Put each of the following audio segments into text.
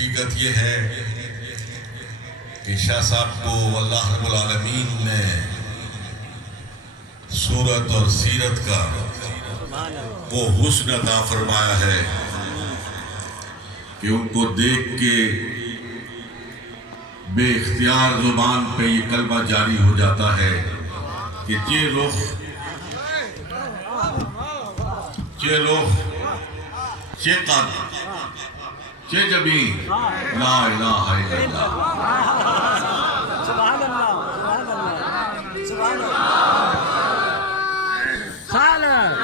حقیقت یہ ہے کہ شاہ صاحب کو اللہ رب العالمین نے صورت اور سیرت کا وہ حسن عطا فرمایا ہے کہ ان کو دیکھ کے بے اختیار زبان پہ یہ کلمہ جاری ہو جاتا ہے کہ چے رخ چے قد چے جبین لا الہ الا اللہ. سبحان اللہ سبحان اللہ سبحان اللہ.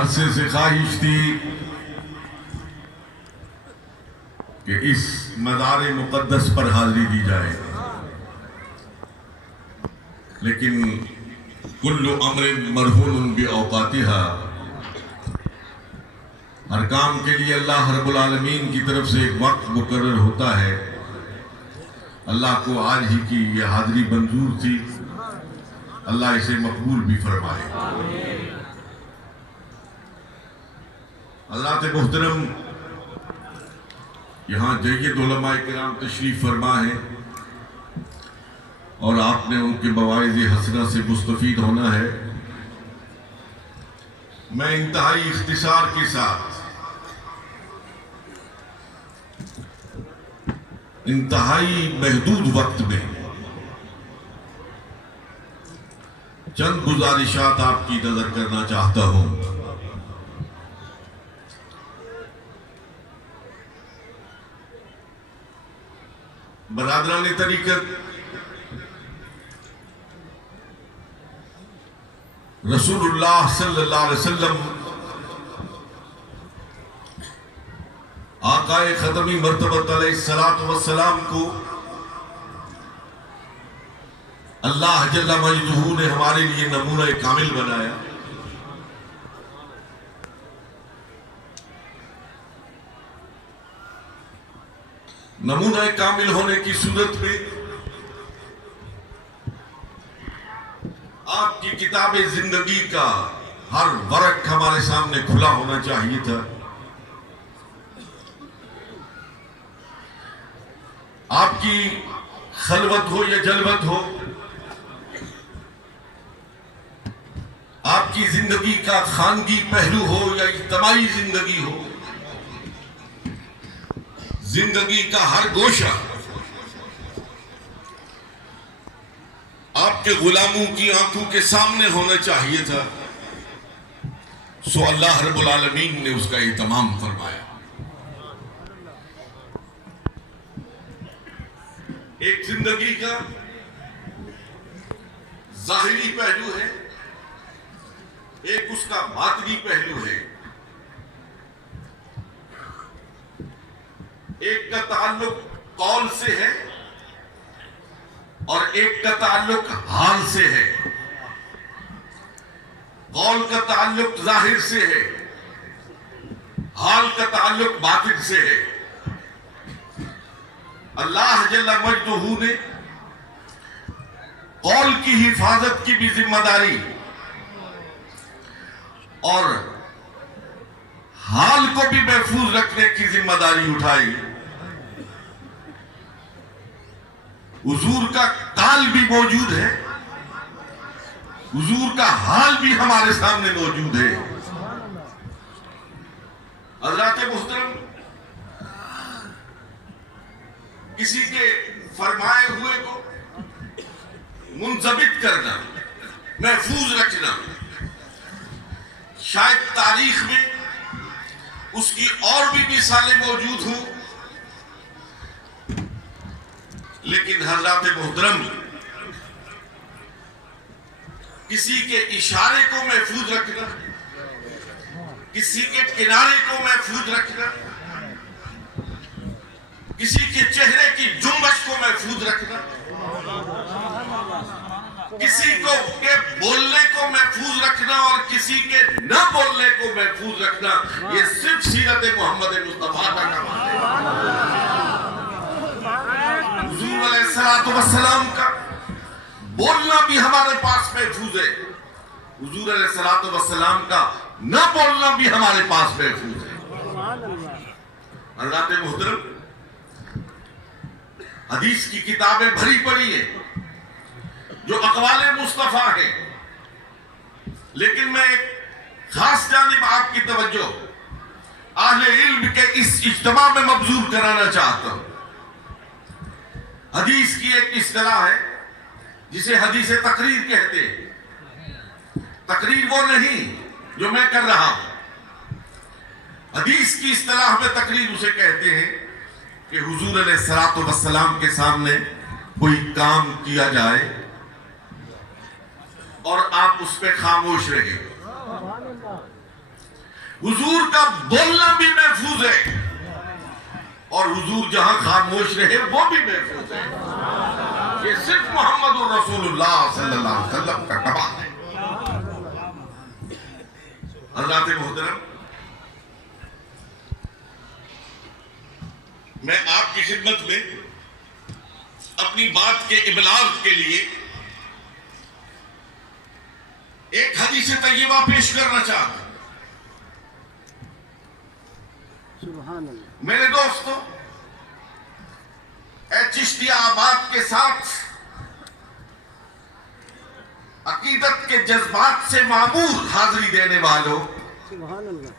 عرصے سے خواہش تھی کہ اس مزار مقدس پر حاضری دی جائے، لیکن کل امر مرہون باوقاتہا، ہر کام کے لیے اللہ رب العالمین کی طرف سے ایک وقت مقرر ہوتا ہے. اللہ کو آج ہی کی یہ حاضری منظور تھی، اللہ اسے مقبول بھی فرمائے. حضرات محترم، یہاں جید علماء کرام تشریف فرما ہے اور آپ نے ان کے مواعظ حسنہ سے مستفید ہونا ہے. میں انتہائی اختصار کے ساتھ انتہائی محدود وقت میں چند گزارشات آپ کی نظر کرنا چاہتا ہوں. برادران طریقت، رسول اللہ صلی اللہ علیہ وسلم آقائے ختمی مرتبہ علیہ السلام کو اللہ جل مجدہ نے ہمارے لیے نمونہ کامل بنایا. نمونہ کامل ہونے کی صورت میں آپ کی کتاب زندگی کا ہر ورق ہمارے سامنے کھلا ہونا چاہیے تھا. آپ کی خلوت ہو یا جلوت ہو، آپ کی زندگی کا خانگی پہلو ہو یا اجتماعی زندگی ہو، زندگی کا ہر گوشہ آپ کے غلاموں کی آنکھوں کے سامنے ہونا چاہیے تھا. سو اللہ رب العالمین نے اس کا اہتمام فرمایا. ایک زندگی کا ظاہری پہلو ہے، ایک اس کا باطنی پہلو ہے. ایک کا تعلق قول سے ہے اور ایک کا تعلق حال سے ہے. قول کا تعلق ظاہر سے ہے، حال کا تعلق باطن سے ہے. اللہ جل مجدہ نے قول کی حفاظت کی بھی ذمہ داری اور حال کو بھی محفوظ رکھنے کی ذمہ داری اٹھائی. حضور کا قال بھی موجود ہے، حضور کا حال بھی ہمارے سامنے موجود ہے. حضرات محترم، کسی کے فرمائے ہوئے کو منضبط کرنا، محفوظ رکھنا، شاید تاریخ میں اس کی اور بھی مثالیں موجود ہوں، لیکن حضرات محترم، کسی کے اشارے کو محفوظ رکھنا، کسی کے کنارے کو محفوظ رکھنا، کسی کے چہرے کی جنبش کو محفوظ رکھنا، کسی کو کے بولنے کو محفوظ رکھنا اور کسی کے نہ بولنے کو محفوظ رکھنا، یہ صرف سیرت محمد مصطفیٰ کا کمال ہے. حضور علیہ السلام کا بولنا بھی ہمارے پاس محفوظ ہے، حضور علیہ الصلوۃ والسلام کا نہ بولنا بھی ہمارے پاس محفوظ ہے۔ سبحان اللہ۔ حضرات محترم، حدیث کی کتابیں بھری پڑی ہیں جو اقوال مصطفیٰ ہیں، لیکن میں ایک خاص جانب آپ کی توجہ اہل علم کے اس اجتماع میں مبذول کرانا چاہتا ہوں۔ حدیث کی ایک اصطلاح ہے جسے حدیث تقریر کہتے ہیں۔ تقریر وہ نہیں جو میں کر رہا ہوں، حدیث کی اصطلاح میں تقریر اسے کہتے ہیں کہ حضور علیہ الصلوۃ والسلام کے سامنے کوئی کام کیا جائے اور آپ اس پہ خاموش رہیں۔ حضور کا بولنا بھی محفوظ ہے اور حضور جہاں خاموش رہے وہ بھی محفوظ ہے۔ یہ صرف محمد الرسول اللہ صلی اللہ علیہ وسلم کا کمال ہے۔ حضرات محترم، میں آپ کی خدمت میں اپنی بات کے ابلاغ کے لیے ایک حدیث طیبہ پیش کرنا چاہتا ہوں۔ سبحان اللہ۔ میرے دوستو، اے چشتیہ آباد کے ساتھ عقیدت کے جذبات سے معمور حاضری دینے والوں، سبحان اللہ۔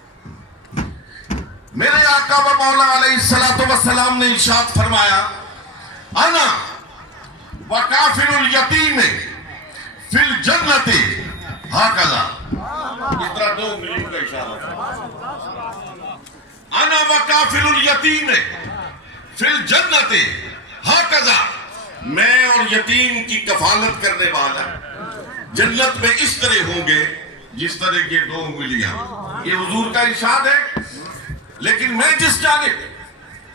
میرے آقا و مولا علیہ الصلوۃ والسلام نے ارشاد فرمایا، انا وکافل الیتیم فی الجنت ہکذا۔ اس طرح دو انگلیوں کا اشارہ ہے۔ انا وکافل الیتیم فی الجنت ہکذا، میں اور یتیم کی کفالت کرنے والا جنت میں اس طرح ہوں گے جس طرح یہ دو انگلیاں۔ یہ حضور کا ارشاد ہے، لیکن میں جس جانب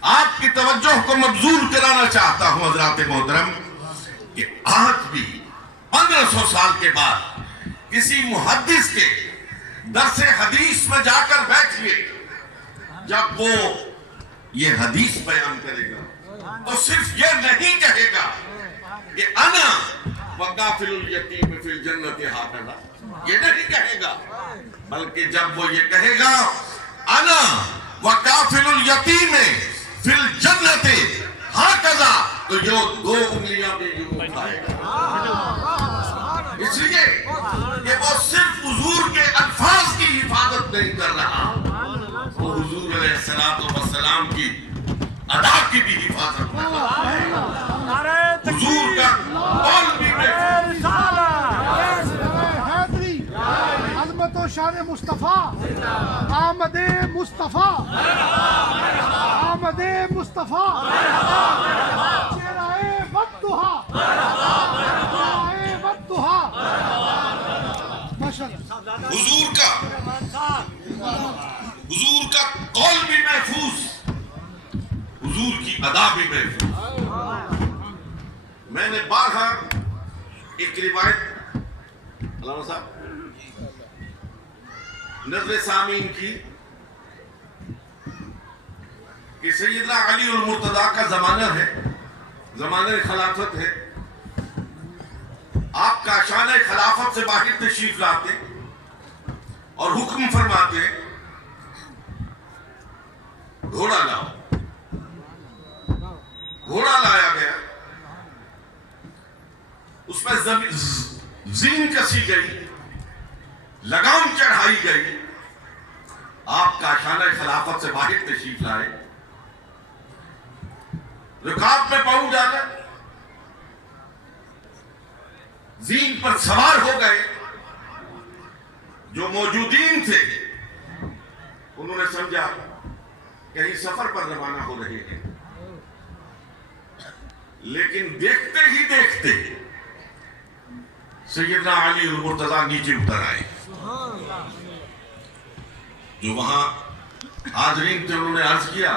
آپ کی توجہ کو مبذول کرانا چاہتا ہوں حضرات محترم، کہ آج بھی 1500 سال کے بعد کسی محدث کے درس حدیث میں جا کر بیٹھیے، جب وہ یہ حدیث بیان کرے گا تو صرف یہ نہیں کہے گا کہ انا وکافل الیتیم فی الجنت ہکذا، یہ نہیں کہے گا، بلکہ جب وہ یہ کہے گا انا وکافل الیتیم فی الجنت ہکذا، تو یہ دو انگلیاں بھی یوں اٹھائے گا۔ اس لیے کہ وہ صرف حضور کے الفاظ کی حفاظت نہیں کر رہا، وہ حضور علیہ الصلوۃ والسلام کی ادا کی بھی حفاظت کر رہا ہے۔ حضور کا قول بھی محفوظ حیدری، عظمت و شان مصطفیٰ، آمد مصطفیٰ، آمد مصطفیٰ، چہرہ بددہا، چہرہ بددہا، ماشاءاللہ۔ حضور کا قول بھی محفوظ، حضور کی ادا بھی محفوظ۔ میں نے بارہا ایک روایت علامہ صاحب نظر سامعین کی کہ سیدنا علی المرتضیٰ کا زمانہ ہے، زمانہ خلافت ہے، آپ کا شان خلافت سے باہر تشریف لاتے اور حکم فرماتے گھوڑا لاؤ۔ گھوڑا لایا گیا، اس پر زین کسی گئی، لگام چڑھائی گئی، آپ کا شان خلافت سے باہر تشریف لائے، رکاب میں پاؤں ڈالا، زین پر سوار ہو گئے۔ جو موجودین تھے انہوں نے سمجھا کہیں سفر پر روانہ ہو رہے ہیں، لیکن دیکھتے ہی دیکھتے سیدنا علی المرتضیٰ نیچے اتر آئے۔ جو وہاں حاضرین تھے انہوں نے عرض کیا،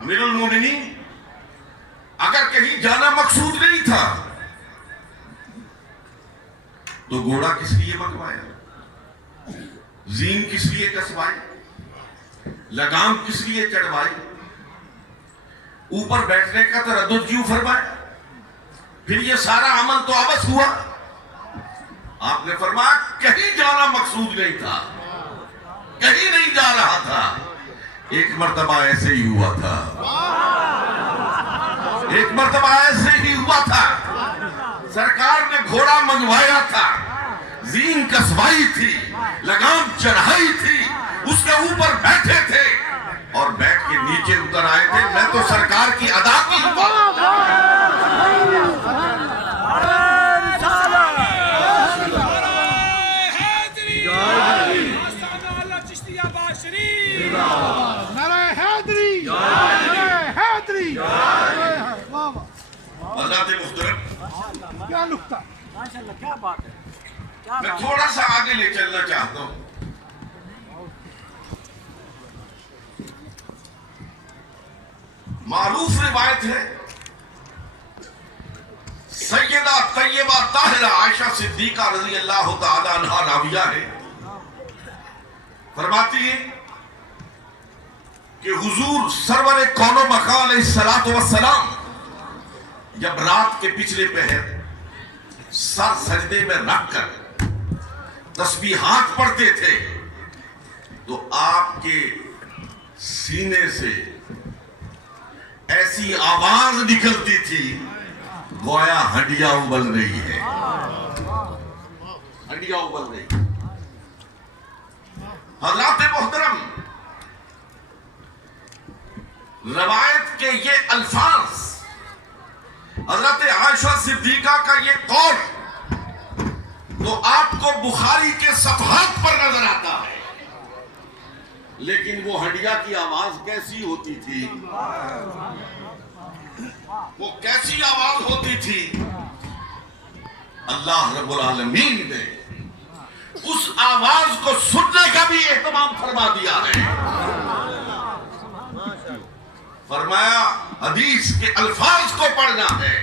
امیر المومنین، اگر کہیں جانا مقصود نہیں تھا تو گھوڑا کس لیے منگوایا، زین کس لیے کسوائی، لگام کس لیے چڑھوائی، اوپر بیٹھنے کا تردد کیوں فرمایا، پھر یہ سارا عمل تو عبث ہوا۔ آپ نے فرمایا کہیں جانا مقصود نہیں تھا، کہیں نہیں جا رہا تھا، ایک مرتبہ ایسے ہی ہوا تھا، ایک مرتبہ ایسے ہی ہوا تھا، سرکار نے گھوڑا منگوایا تھا، زین کسوائی تھی، لگام چڑھائی تھی، اس کے اوپر بیٹھے تھے اور بیٹھ کے نیچے اتر آئے تھے، میں تو سرکار کی ادا کی نعرہ حیدری، نعرہ حیدری، واہ واہ، حضرات محترم، کیا نکتہ، ماشاءاللہ کیا بات ہے، کیا میں بات ہے. تھوڑا سا آگے لے چلنا چاہتا ہوں۔ معروف روایت ہے، سیدہ طیبہ طاہرہ عائشہ صدیقہ رضی اللہ تعالی عنہا راویہ ہے، فرماتی ہے کہ حضور سرور کون و مکان علیہ السلام جب رات کے پچھلے پہر سر سجدے میں رکھ کر تسبیحات پڑھتے تھے تو آپ کے سینے سے ایسی آواز نکلتی تھی گویا ہڈیاں ابل رہی ہے، ہڈیاں ابل رہی ہے۔ حضرات محترم، روایت کے یہ الفاظ، حضرت عائشہ صدیقہ کا یہ قول تو آپ کو بخاری کے صفحات پر نظر آتا ہے، لیکن وہ ہڈیا کی آواز کیسی ہوتی تھی، وہ کیسی آواز ہوتی تھی، اللہ رب العالمین نے اس آواز کو سننے کا بھی اہتمام فرما دیا ہے۔ فرمایا حدیث کے الفاظ کو پڑھنا ہے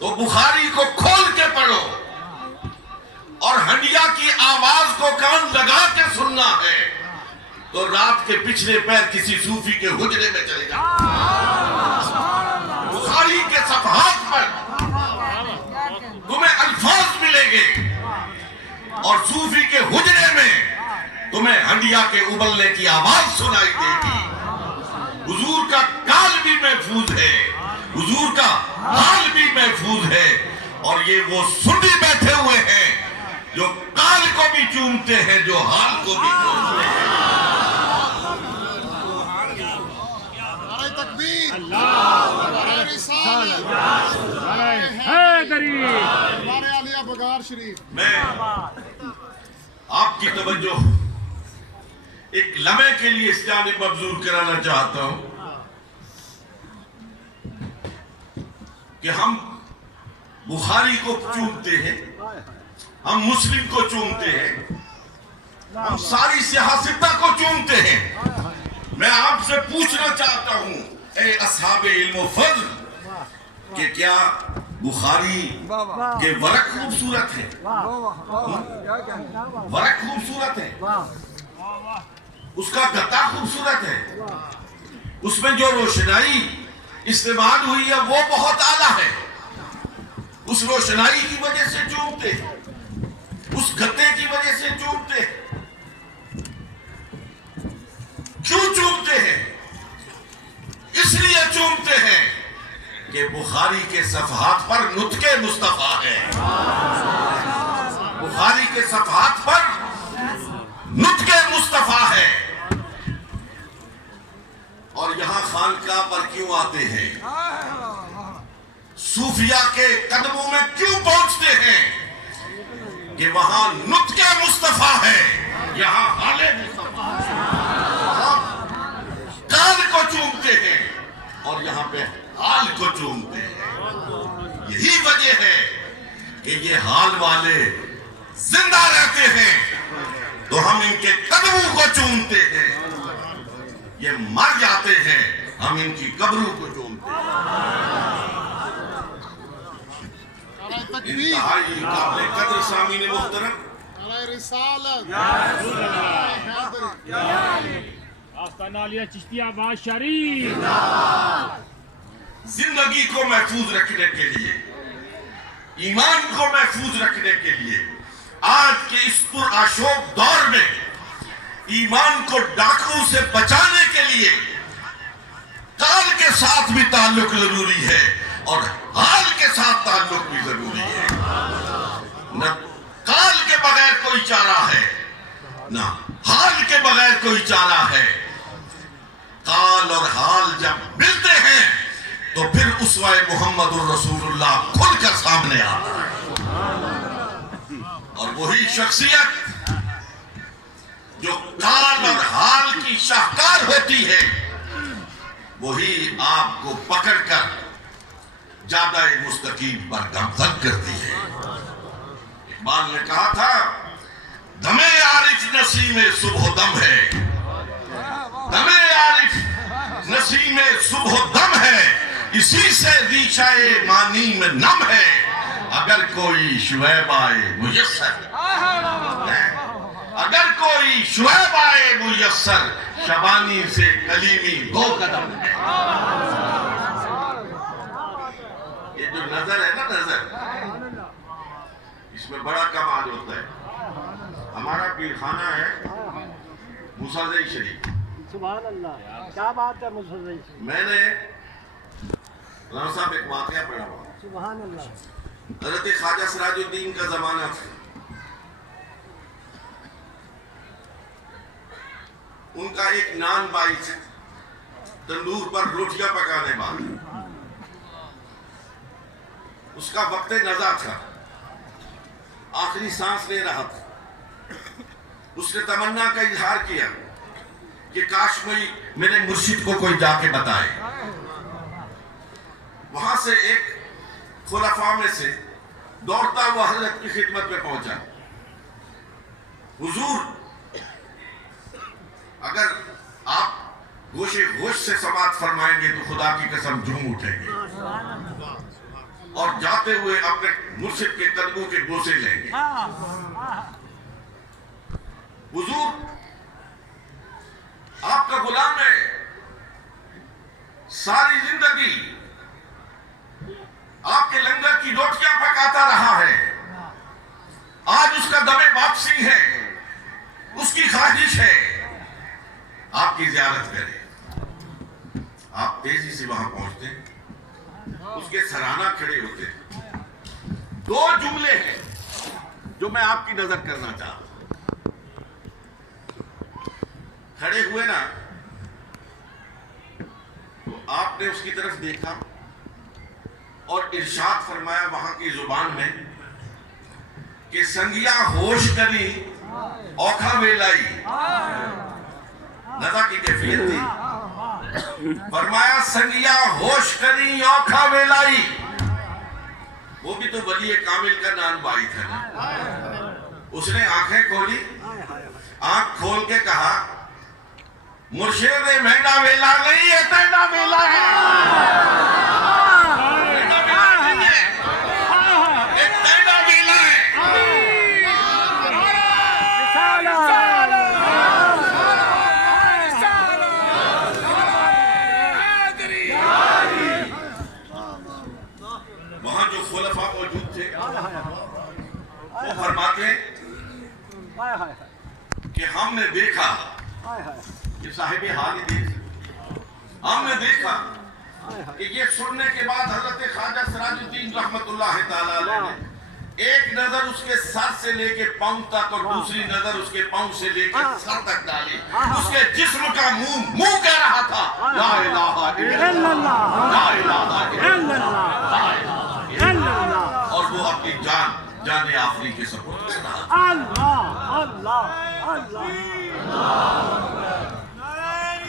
تو بخاری کو کھول کے پڑھو اور ہڈیا کی آواز کو کان لگا کے سننا ہے تو رات کے پچھلے پیر کسی صوفی کے حجرے میں چلے جاؤ۔ بخاری کے صفحات پر تمہیں الفاظ ملیں گے اور صوفی کے حجرے میں تمہیں ہڈیا کے ابلنے کی آواز سنائی دے گی۔ حضور کا کال بھی محفوظ ہے، حضور کا حال بھی محفوظ ہے، اور یہ وہ سنی بیٹھے ہوئے ہیں جو کال کو بھی چومتے ہیں، جو حال کو بھی چومتے ہیں۔ نعرہ تکبیر، نعرہ رسالت، نعرہ حیدری، نعرہ علیہ بغار شریف۔ میں آپ کی توجہ ایک لمحے کے لیے اس جانب مبذول کرانا چاہتا ہوں کہ ہم بخاری کو چومتے ہیں، ہم مسلم کو چومتے ہیں، ہم ساری سیاستہ کو چومتے ہیں۔ میں آپ سے پوچھنا چاہتا ہوں اے اصحاب علم و فضل کہ کیا بخاری کے ورق خوبصورت ہے؟ ورق خوبصورت ہے، اس کا گتا خوبصورت ہے، اس میں جو روشنائی استعمال ہوئی ہے وہ بہت اعلیٰ ہے، اس روشنائی کی وجہ سے چومتے ہیں، اس گتے کی وجہ سے چومتے ہیں۔ کیوں چومتے ہیں؟ اس لیے چومتے ہیں کہ بخاری کے صفحات پر نطق مصطفیٰ ہے، بخاری کے صفحات پر نطق مصطفیٰ ہے۔ اور یہاں خانقاہ پر کیوں آتے ہیں؟ صوفیہ کے قدموں میں کیوں پہنچتے ہیں؟ کہ وہاں نطق مصطفیٰ ہے، یہاں حال مصطفیٰ ہے۔ وہاں کان کو چومتے ہیں اور یہاں پہ حال کو چومتے ہیں۔ یہی وجہ ہے کہ یہ حال والے زندہ رہتے ہیں تو ہم ان کے قدموں کو چومتے ہیں، یہ مر جاتے ہیں ہم ان کی قبروں کو چومتے ہیں۔ انتہائی قابل قدر سامعین محترم، نعرہ رسالت، آستانہ علیہ چشتی آباد شریف، زندگی کو محفوظ رکھنے کے لیے ایمان کو محفوظ رکھنے کے لیے آج کے اس پرآشوب دور میں ایمان کو ڈاکو سے بچانے کے لیے کال کے ساتھ بھی تعلق ضروری ہے اور حال کے ساتھ تعلق بھی ضروری ہے. نہ کال کے بغیر کوئی چارہ ہے نہ حال کے بغیر کوئی چارہ ہے. کال اور حال جب ملتے ہیں تو پھر اسوہ محمد الرسول اللہ کھل کر سامنے آتا ہے. اور وہی شخصیت جو کال اور حال کی شاہکار ہوتی ہے وہی آپ کو پکڑ کر جادہ مستقیم پر گامزن کرتی ہے. اقبال نے کہا تھا دم عارف نسیم صبح دم ہے، دم عارف نسیم صبح دم ہے، اسی سے ریشہ مانی میں نم ہے، اگر کوئی شعیب آئے میسر، اگر کوئی شعیب آئے میسر، شبانی سے کلیمی 2 قدم ہے. یہ جو نظر ہے نا، نظر اس میں بڑا کمال ہوتا ہے. ہمارا پیر خانہ ہے موسیٰ زئی شریف. سبحان اللہ، کیا بات ہے موسیٰ زئی شریف. میں نے رانا صاحب ایک واقعہ پڑھا ہوا. سبحان اللہ. حضرت خواجہ سراج الدین کا زمانہ تھا. ان کا ایک نان بائی تھا، تندور پر روٹیاں پکانے والا. اس کا وقت نزا تھا، آخری سانس لے رہا تھا. اس نے تمنا کا اظہار کیا کہ کاش میرے مرشد کو کوئی جا کے بتائے. وہاں سے ایک خلفاء میں سے دوڑتا ہوا حضرت کی خدمت میں پہنچا. حضور، اگر آپ گوشے گوش سے سماعت فرمائیں گے تو خدا کی قسم جھوم اٹھیں گے اور جاتے ہوئے اپنے مرشد کے قدموں کے بوسے لیں گے. حضور، آپ کا غلام ہے، ساری زندگی آپ کے لنگر کی روٹیاں پکاتا رہا ہے. آج اس کا دم واپسی ہے، اس کی خواہش ہے آپ کی زیارت کرے. آپ تیزی سے وہاں پہنچتے، اس کے سرانہ کھڑے ہوتے. 2 جملے ہیں جو میں آپ کی نظر کرنا چاہتا ہوں. کھڑے ہوئے نا تو آپ نے اس کی طرف دیکھا اور ارشاد فرمایا وہاں کی زبان میں کہ سنگیا ہوش کری اوکھا ویلائی. نزا کی کیفیت تھی. فرمایا سنگیا ہوش کری اوکھا ویلائی. وہ بھی تو ولی کامل کا نان بائی تھا نا. اس نے آنکھیں کھولی، آنکھ کھول کے کہا مرشد مہنگا ویلا نہیں ہے، تینڈا ویلا ہے. وہاں جو خلفاء موجود تھے وہ فرماتے کہ ہم نے دیکھا کہ صاحب حال دین، ہم نے دیکھا کہ یہ سننے کے بعد حضرت خواجہ سراج الدین رحمت اللہ تعالیٰ علیہ نے ایک نظر اس کے سر سے لے کے پاؤں تک اور دوسری نظر اس کے پاؤں سے لے کے سر تک ڈالی. اس کے جسم کا منہ کہہ رہا تھا لا الہ الا اللہ، لا الہ الا اللہ. اور وہ اپنی جان آفری کے سپورٹ کر رہا تھا.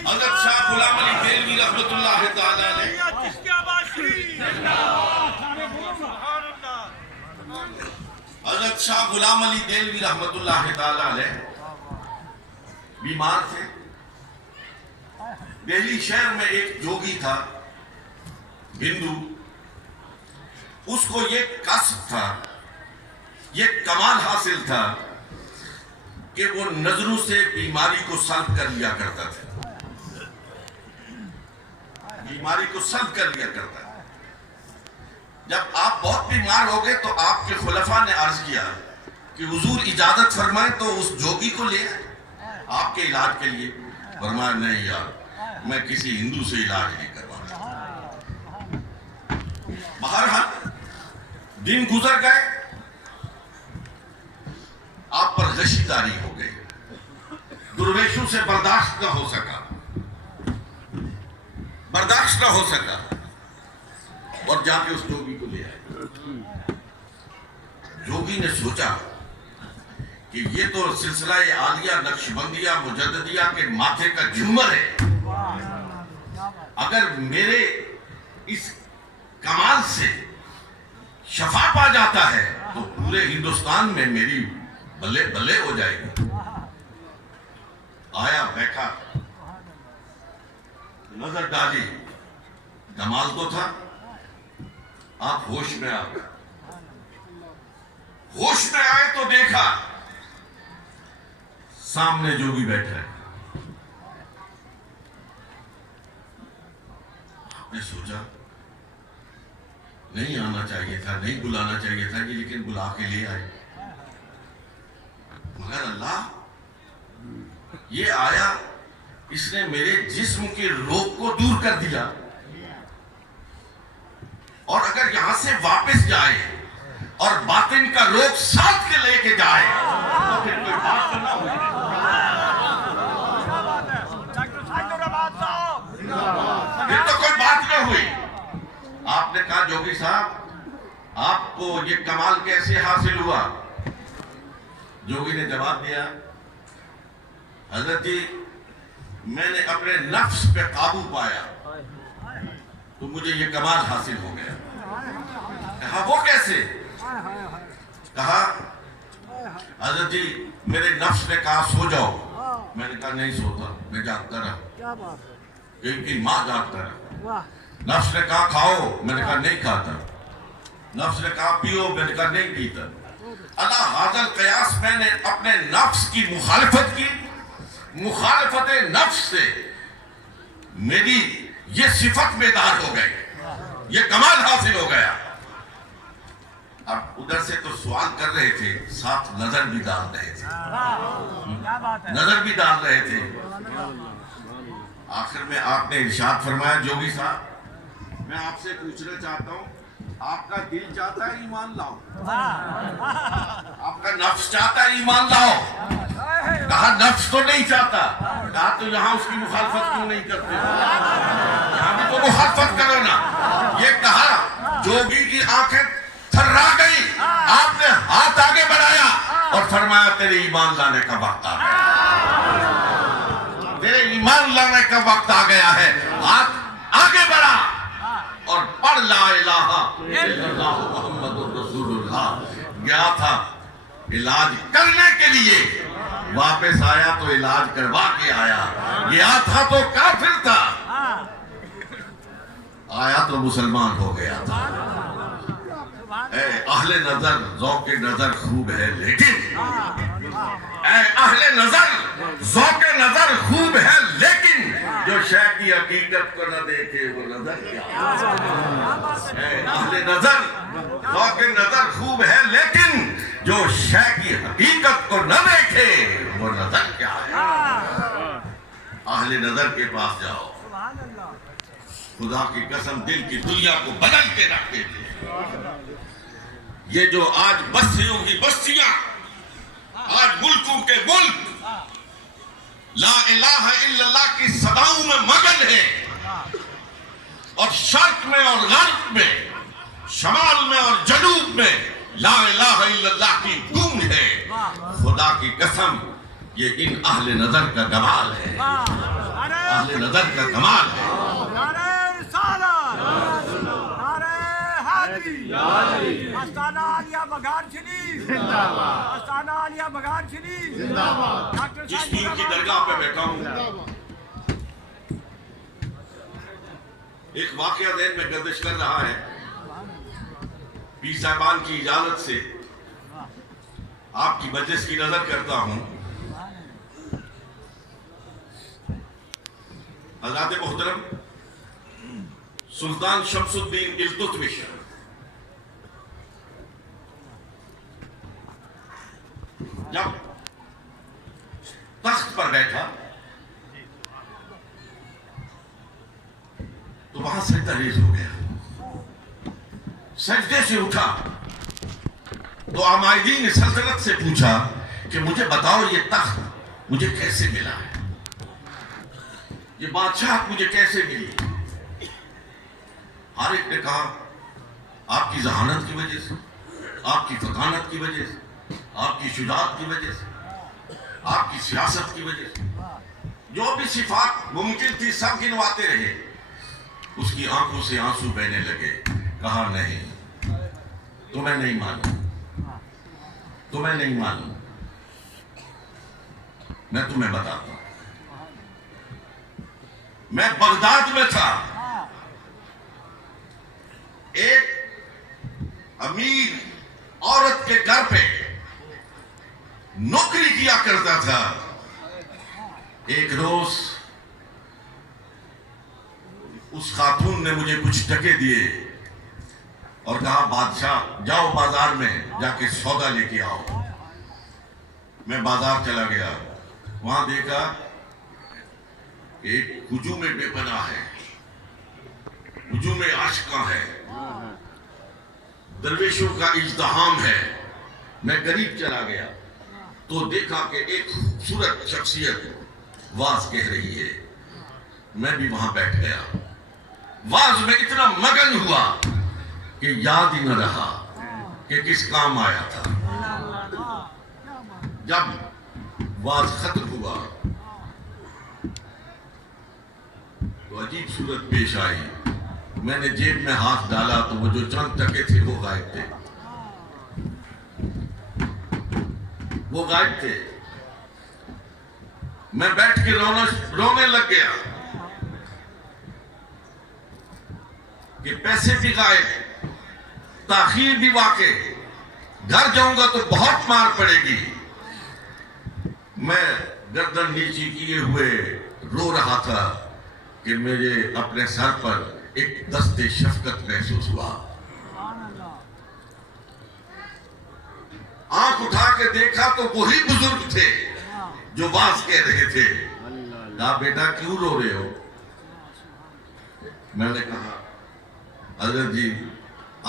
حضرت شاہ غلام علی دہلوی رحمت اللہ تعالیٰ علیہ، حضرت شاہ غلام علی دہلوی رحمت اللہ تعالیٰ علیہ بیمار تھے. دہلی شہر میں ایک جوگی تھا ہندو. اس کو یہ کسب تھا، یہ کمال حاصل تھا کہ وہ نظروں سے بیماری کو سلب کر لیا کرتا تھا. بیماری کو سلب کر لیا کرتا ہے. جب آپ بہت بیمار ہو گئے تو آپ کے خلفاء نے عرض کیا کہ حضور اجازت فرمائیں تو اس جوگی کو لے آئے آپ کے علاج کے لیے. فرمایا نہیں یار میں کسی ہندو سے علاج نہیں کرواتا. بہرحال دن گزر گئے, آپ پر غشی طاری ہو گئی, درویشوں سے برداشت نہ ہو سکا, برداشت نہ ہو سکا اور جا کے اس جوگی کو لے آئے. جوگی نے سوچا کہ یہ تو سلسلہ عالیہ نقشبندیہ مجددیہ کے ماتھے کا جھومر ہے, اگر میرے اس کمال سے شفا پا جاتا ہے تو پورے ہندوستان میں میری بلے بلے ہو جائے گی. آیا بیٹھا, نظر ڈالی, کمال تو تھا. آپ ہوش میں آ گئے, ہوش میں آئے تو دیکھا سامنے جوگی بیٹھا ہے. آپ نے سوچا نہیں آنا چاہیے تھا, نہیں بلانا چاہیے تھا, یہ لیکن بلا کے لے آئے. مگر اللہ یہ آیا, اس نے میرے جسم کے روگ کو دور کر دیا, اور اگر یہاں سے واپس جائے اور باطن کا روگ ساتھ کے لے کے جائے تو پھر کوئی بات نہ ہوگی. پھر تو کوئی بات نہ ہوئی. آپ نے کہا جوگی صاحب آپ کو یہ کمال کیسے حاصل ہوا؟ جوگی نے جواب دیا حضرت جی میں نے اپنے نفس پہ قابو پایا تو مجھے یہ کمال حاصل ہو گیا. کہا وہ کیسے؟ کہا حضرت جی میرے نفس نے کہا سو جاؤ, میں نے کہا نہیں سوتا, میں جاگتا رہا. کیونکہ ماں جاگتا رہا. نفس نے کہا کھاؤ, میں نے کہا نہیں کھاتا. نفس نے کہا پیو, میں نے کہا نہیں پیتا. اللہ حاضر قیاس میں نے اپنے نفس کی مخالفت کی, مخالفت نفس سے میری یہ صفت بیدار ہو گئی, یہ کمال حاصل ہو گیا. اب ادھر سے تو سوال کر رہے تھے, ساتھ نظر بھی ڈال رہے تھے, نظر بھی ڈال رہے تھے. آخر میں آپ نے ارشاد فرمایا جوگی صاحب میں آپ سے پوچھنا چاہتا ہوں آپ کا دل چاہتا ہے ایمان لاؤ, آپ کا نفس چاہتا ہے ایمان لاؤ. کہا نفس تو نہیں چاہتا. کہا تو یہاں اس کی مخالفت کیوں نہیں کرتے, یہاں بھی تو مخالفت کرو نا. یہ کہا جوگی کی آنکھیں تھرا گئی, آپ نے ہاتھ آگے بڑھایا اور فرمایا تیرے ایمان لانے کا وقت آ گیا, تیرے ایمان لانے کا وقت آ گیا ہے. ہاتھ آگے بڑھا اور پڑھ لا الہ الا اللہ محمد الرسول اللہ. گیا تھا علاج کرنے کے لیے, واپس آیا تو علاج کروا کے آیا. گیا تھا تو کافر تھا, آیا تو مسلمان ہو گیا تھا. اے اہل نظر ذوق نظر خوب ہے لیکن, اے اہل نظر ذوق نظر خوب ہے لیکن جو شے کی حقیقت کو نہ دیکھے وہ نظر کیا. اے اہل نظر ذوق نظر خوب ہے لیکن جو شے کی حقیقت کو نہ دیکھے وہ نظر کیا ہے. اہل نظر کے پاس جاؤ, خدا کی قسم دل کی دنیا کو بدل کے رکھ دیتے. یہ جو آج بستیوں کی بستیاں, آج ملکوں کے ملک لا الہ الا اللہ کی صداؤں میں مگن ہے, اور شرق میں اور غرب میں, شمال میں اور جنوب میں لا الہ الا اللہ کی گونج ہے. خدا کی قسم یہ ان اہل نظر کا کمال ہے, اہل نظر کا کمال ہے. آستانہ عالیہ بگان شریف زندہ باد, آستانہ عالیہ بگان شریف زندہ باد. جس پیر کی درگاہ پہ بیٹھا ہوں ایک واقعہ ذہن میں گردش کر رہا ہے. پیر صاحبان کی اجازت سے آپ کی مجلس کی نظر کرتا ہوں. حضرات محترم سلطان شمس الدین التتمش جب تخت پر بیٹھا تو وہاں سجدہ ریز ہو گیا. سجدے سے اٹھا تو عمائدین سلطنت سے پوچھا کہ مجھے بتاؤ یہ تخت مجھے کیسے ملا ہے, یہ بادشاہت مجھے کیسے ملی؟ ہر ایک نے کہا آپ کی ذہانت کی وجہ سے, آپ کی فطانت کی وجہ سے, آپ کی شجاعت کی وجہ سے, آپ کی سیاست کی وجہ سے, جو بھی صفات ممکن تھی سب گنواتے رہے. اس کی آنکھوں سے آنسو بہنے لگے. کہا نہیں, تمہیں نہیں معلوم, تمہیں نہیں معلوم, میں تمہیں بتاتا ہوں. میں بغداد میں تھا, ایک امیر عورت کے گھر پہ نوکری کیا کرتا تھا. ایک روز اس خاتون نے مجھے کچھ ٹکے دیے اور کہا بادشاہ جاؤ بازار میں جا کے سودا لے کے آؤ. میں بازار چلا گیا, وہاں دیکھا ایک ہجوم بے پناہ ہے, ہجوم عاشقاں ہے, درویشوں کا ازدحام ہے. میں قریب چلا گیا تو دیکھا کہ ایک خوبصورت شخصیت واز کہہ رہی ہے. میں بھی وہاں بیٹھ گیا. واز میں اتنا مگن ہوا کہ یاد ہی نہ رہا کہ کس کام آیا تھا. جب واز ختم ہوا تو عجیب صورت پیش آئی. میں نے جیب میں ہاتھ ڈالا تو وہ جو چند ٹکے تھے وہ غائب تھے, وہ غائب تھے. میں بیٹھ کے رونے لگ گیا کہ پیسے بھی غائب, تاخیر بھی واقع, گھر جاؤں گا تو بہت مار پڑے گی. میں گردن نیچی کیے ہوئے رو رہا تھا کہ میرے اپنے سر پر ایک دست شفقت محسوس ہوا. آنکھ اٹھا کے دیکھا تو وہی بزرگ تھے جو واز کہہ رہے تھے. کہا بیٹا کیوں رو رہے ہو؟ میں نے کہا حضرت جی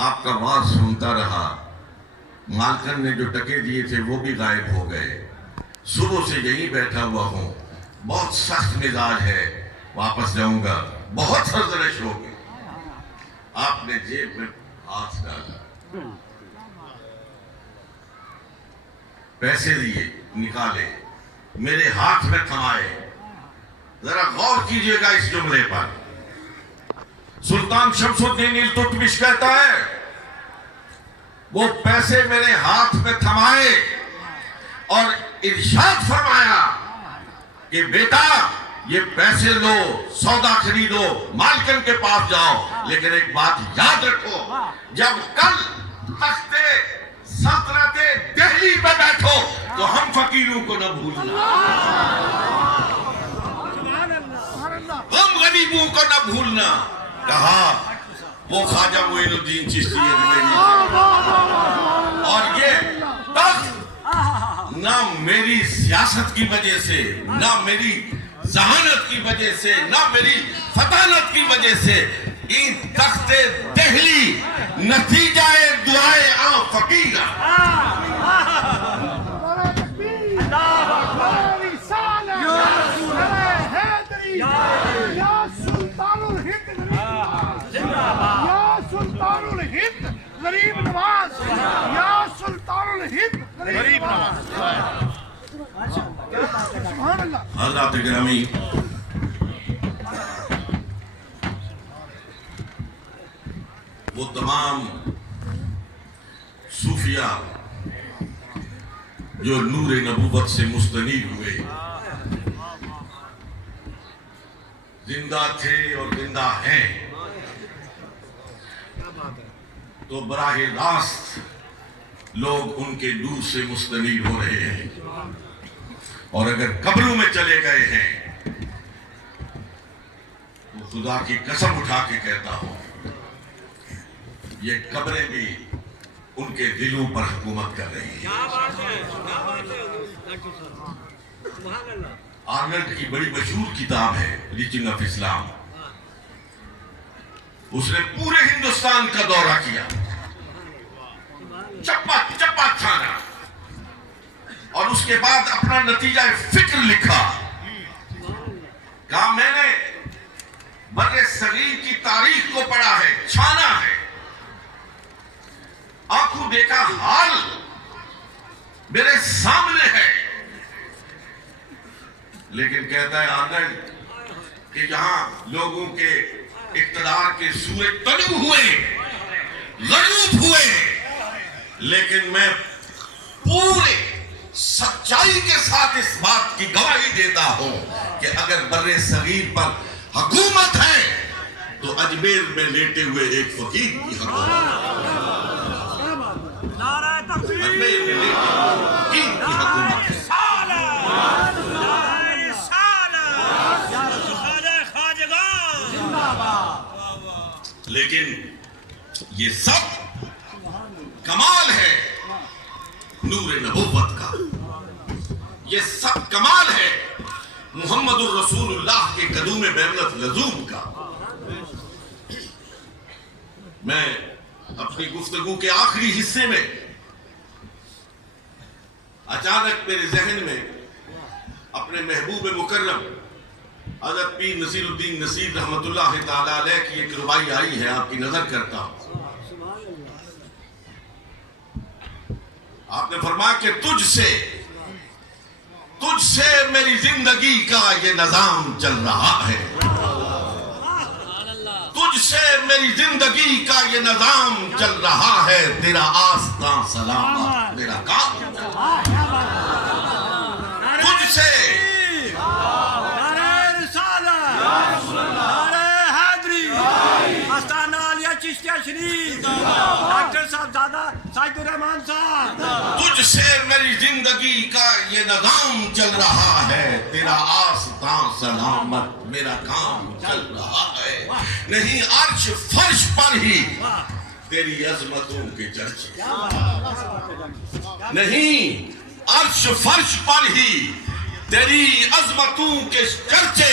آپ کا واز سنتا رہا, مالکن نے جو ٹکے دیے تھے وہ بھی غائب ہو گئے. صبح سے یہیں بیٹھا ہوا ہوں, بہت سخت مزاج ہے, واپس جاؤں گا, بہت سرزنش ہوگی. آپ نے جیب میں ہاتھ ڈالا, پیسے لیے نکالے, میرے ہاتھ میں تھمائے. ذرا غور کیجئے گا اس جملے پر. سلطان شمس الدین التتمش کہتا ہے وہ پیسے میرے ہاتھ میں تھمائے اور ارشاد فرمایا کہ بیٹا یہ پیسے لو, سودا خریدو, مالکن کے پاس جاؤ, لیکن ایک بات یاد رکھو, جب کل تخت سلطنت دہلی پہ بیٹھو تو ہم فقیروں کو نہ بھولنا, ہم غریبوں کو نہ بھولنا. کہا وہ خواجہ معین الدین چشتی اور یہ تخت نہ میری سیاست کی وجہ سے, نہ میری ذہانت کی وجہ سے, نہ میری فطانت کی وجہ سے, این تخت دہلی نتیجہ دعائے آن فقیر. غریب نواز, یا سلطان الہند غریب نواز. سبحان اللہ. حضرات گرامی, وہ تمام صوفیاء جو نور نبوت سے مستنیر ہوئے, زندہ تھے اور زندہ ہیں, تو براہ راست لوگ ان کے نور سے مستنیر ہو رہے ہیں. اور اگر قبروں میں چلے گئے ہیں تو خدا کی قسم اٹھا کے کہتا ہوں یہ قبریں بھی ان کے دلوں پر حکومت کر رہی ہے۔ کیا بات ہے، کیا بات ہے ڈاکٹر صاحب، سبحان اللہ۔ آرنلڈ کی بڑی مشہور کتاب ہے ریچنگ آف اسلام، اس نے پورے ہندوستان کا دورہ کیا، چپا چپا چھانا، اور اس کے بعد اپنا نتیجہ فکر لکھا۔ کہا میں نے بر صغیر کی تاریخ کو پڑھا ہے، چھانا ہے، آنکھوں دیکھا حال میرے سامنے ہے، لیکن کہتا ہے آرنلڈ کہ یہاں لوگوں کے اقتدار کے سورج طلوع ہوئے، غروب ہوئے، لیکن میں پورے سچائی کے ساتھ اس بات کی گواہی دیتا ہوں کہ اگر بر صغیر پر حکومت ہے تو اجمیر میں لیٹے ہوئے ایک فقیر کی حکومت، نعرہ تکبیر، اجمیر میں لیٹے ہوئے فقیر کی حکومت ہے۔ رسالت، نعرہ رسالت، خواجہ خواجگان، زندہ باد۔ لیکن یہ سب کمال ہے نور نبوت کا، یہ سب کمال ہے محمد الرسول اللہ کے قدوم بیعت لزوم کا۔ میں اپنی گفتگو کے آخری حصے میں اچانک میرے ذہن میں اپنے محبوب مکرم حضرت پیر نصیر الدین نصیر رحمت اللہ تعالی علیہ کی ایک ربائی آئی ہے، آپ کی نظر کرتا ہوں۔ آپ نے فرمایا کہ تجھ سے میری زندگی کا یہ نظام چل رہا ہے، تجھ سے میری زندگی کا یہ نظام چل رہا ہے، تیرا آستاں سلامت میرا کام، تجھ سے نعرہ رسالت، نعرہ حیدری، آستانہ عالیہ چشتیہ شریف، ڈاکٹر صاحب زادہ ساجد الرحمان صاحب، تجھ سے میری زندگی کا یہ نظام چل رہا ہے، تیرا آستاں سلامت میرا کام چل رہا ہے، نہیں عرش فرش پر ہی تیری عظمتوں کے چرچے، نہیں عرش فرش پر ہی تیری عظمتوں کے چرچے،